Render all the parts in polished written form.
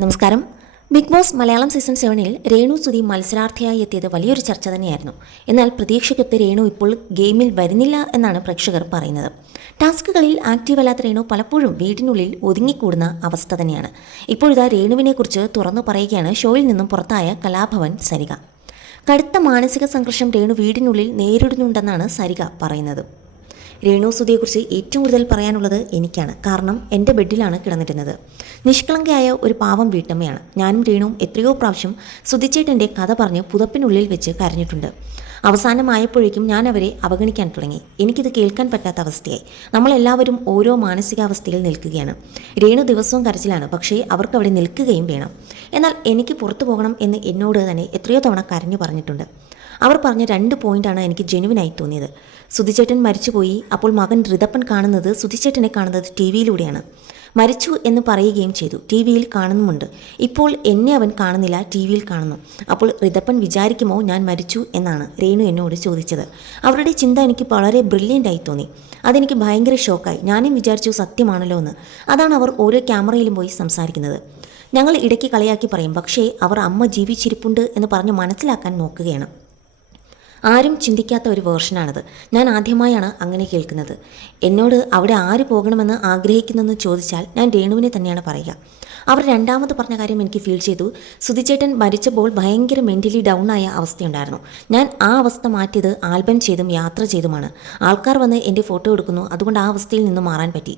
നമസ്കാരം. Bigg Boss Malayalam season 7-ൽ രേണു സുധി മത്സരാർത്ഥിയായി എത്തിയത് വലിയൊരു ചർച്ച തന്നെയായിരുന്നു. എന്നാൽ പ്രതീക്ഷയ്ക്കൊത്ത് രേണു ഇപ്പോൾ ഗെയിമിൽ വരുന്നില്ല എന്നാണ് പ്രേക്ഷകർ പറയുന്നത്. ടാസ്കുകളിൽ ആക്റ്റീവ് അല്ലാത്ത രേണു പലപ്പോഴും വീടിനുള്ളിൽ ഒതുങ്ങിക്കൂടുന്ന അവസ്ഥ തന്നെയാണ്. ഇപ്പോഴിതാ രേണുവിനെക്കുറിച്ച് തുറന്നു പറയുകയാണ് ഷോയിൽ നിന്നും പുറത്തായ കലാഭവൻ സരിക. കടുത്ത മാനസിക സംഘർഷം രേണു വീടിനുള്ളിൽ നേരിടുന്നുണ്ടെന്നാണ് സരിക പറയുന്നത്. രേണു സുധിയെക്കുറിച്ച് ഏറ്റവും കൂടുതൽ പറയാനുള്ളത് എനിക്കാണ്. കാരണം എൻ്റെ ബെഡിലാണ് കിടന്നിരുന്നത്. നിഷ്കളങ്കയായ ഒരു പാവം വീട്ടമ്മയാണ്. ഞാനും രേണുവും എത്രയോ പ്രാവശ്യം സുധിച്ചേട്ടൻ്റെ കഥ പറഞ്ഞ് പുതപ്പിനുള്ളിൽ വെച്ച് കരഞ്ഞിട്ടുണ്ട്. അവസാനമായപ്പോഴേക്കും ഞാൻ അവരെ അവഗണിക്കാൻ തുടങ്ങി. എനിക്കിത് കേൾക്കാൻ പറ്റാത്ത അവസ്ഥയായി. നമ്മളെല്ലാവരും ഓരോ മാനസികാവസ്ഥയിൽ നിൽക്കുകയാണ്. രേണു ദിവസവും കരച്ചിലാണ്, പക്ഷേ അവർക്ക് അവിടെ നിൽക്കുകയും വേണം. എന്നാൽ എനിക്ക് പുറത്തു പോകണം എന്ന് എന്നോട് തന്നെ എത്രയോ തവണ കരഞ്ഞു പറഞ്ഞിട്ടുണ്ട്. അവർ പറഞ്ഞ 2 പോയിൻ്റാണ് എനിക്ക് ജെനുവിനായി തോന്നിയത്. സുധിച്ചേട്ടൻ മരിച്ചുപോയി. അപ്പോൾ മകൻ ഋതപ്പൻ കാണുന്നത് സുധിച്ചേട്ടനെ കാണുന്നത് ടി വിയിലൂടെയാണ്. മരിച്ചു എന്ന് പറയുകയും ചെയ്തു. ടി വിയിൽ കാണുന്നുമുണ്ട്. ഇപ്പോൾ എന്നെ അവൻ കാണുന്നില്ല, ടി വിയിൽ കാണുന്നു. അപ്പോൾ ഋതപ്പൻ വിചാരിക്കുമോ ഞാൻ മരിച്ചു എന്നാണ് രേണു എന്നോട് ചോദിച്ചത്. അവരുടെ ചിന്ത എനിക്ക് വളരെ ബ്രില്യൻ്റായി തോന്നി. അതെനിക്ക് ഭയങ്കര ഷോക്കായി. ഞാനും വിചാരിച്ചു സത്യമാണല്ലോ എന്ന്. അതാണ് അവർ ഓരോ ക്യാമറയിലും പോയി സംസാരിക്കുന്നത്. ഞങ്ങൾ ഇടയ്ക്ക് കളിയാക്കി പറയും, പക്ഷേ അവർ അമ്മ ജീവിച്ചിരിപ്പുണ്ട് എന്ന് പറഞ്ഞ് മനസ്സിലാക്കാൻ നോക്കുകയാണ്. ആരും ചിന്തിക്കാത്ത ഒരു വേർഷനാണത്. ഞാൻ ആദ്യമായാണ് അങ്ങനെ കേൾക്കുന്നത്. എന്നോട് അവിടെ ആര് പോകണമെന്ന് ആഗ്രഹിക്കുന്നെന്ന് ചോദിച്ചാൽ ഞാൻ രേണുവിനെ തന്നെയാണ് പറയുക. അവർ രണ്ടാമത് പറഞ്ഞ കാര്യം എനിക്ക് ഫീൽ ചെയ്തു. സുധിച്ചേട്ടൻ മരിച്ചപ്പോൾ ഭയങ്കര മെൻ്റലി ഡൗൺ ആയ അവസ്ഥയുണ്ടായിരുന്നു. ഞാൻ ആ അവസ്ഥ മാറ്റിയത് ആൽബം ചെയ്തും യാത്ര ചെയ്തുമാണ്. ആൾക്കാർ വന്ന് എൻ്റെ ഫോട്ടോ എടുക്കുന്നു. അതുകൊണ്ട് ആ അവസ്ഥയിൽ നിന്ന് മാറാൻ പറ്റി.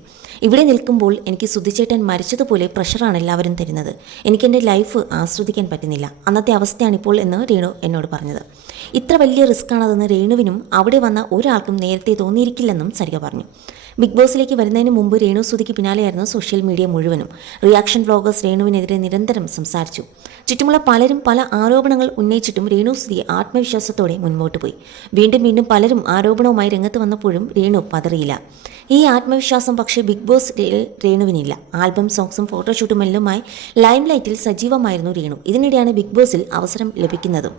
ഇവിടെ നിൽക്കുമ്പോൾ എനിക്ക് സുധിച്ചേട്ടൻ മരിച്ചതുപോലെ പ്രഷറാണ് എല്ലാവരും തരുന്നത്. എനിക്കെൻ്റെ ലൈഫ് ആസ്വദിക്കാൻ പറ്റുന്നില്ല. അന്നത്തെ അവസ്ഥയാണിപ്പോൾ എന്ന് രേണു എന്നോട് പറഞ്ഞത്. ഇത്ര വലിയ റിസ്ക്കാണതെന്ന് രേണുവിനും അവിടെ വന്ന ഒരാൾക്കും നേരത്തെ തോന്നിയിരിക്കില്ലെന്നും സരിക പറഞ്ഞു. ബിഗ് ബോസിലേക്ക് വരുന്നതിന് മുമ്പ് രേണു സുധിക്ക് പിന്നാലെയായിരുന്നു സോഷ്യൽ മീഡിയ മുഴുവനും. റിയാക്ഷൻ വ്ളോഗേഴ്സ് രേണുവിനെതിരെ നിരന്തരം സംസാരിച്ചു. ചുറ്റുമുള്ള പലരും പല ആരോപണങ്ങൾ ഉന്നയിച്ചിട്ടും രേണു സുധി ആത്മവിശ്വാസത്തോടെ മുൻപോട്ട് പോയി. വീണ്ടും പലരും ആരോപണവുമായി രംഗത്ത് വന്നപ്പോഴും രേണു പതറിയില്ല. ഈ ആത്മവിശ്വാസം പക്ഷേ ബിഗ് ബോസ് രേണുവിനില്ല. ആൽബം സോങ്സും ഫോട്ടോഷൂട്ടുമെല്ലുമായി ലൈം ലൈറ്റിൽ സജീവമായിരുന്നു രേണു. ഇതിനിടെയാണ് ബിഗ് ബോസിൽ അവസരം ലഭിക്കുന്നതും.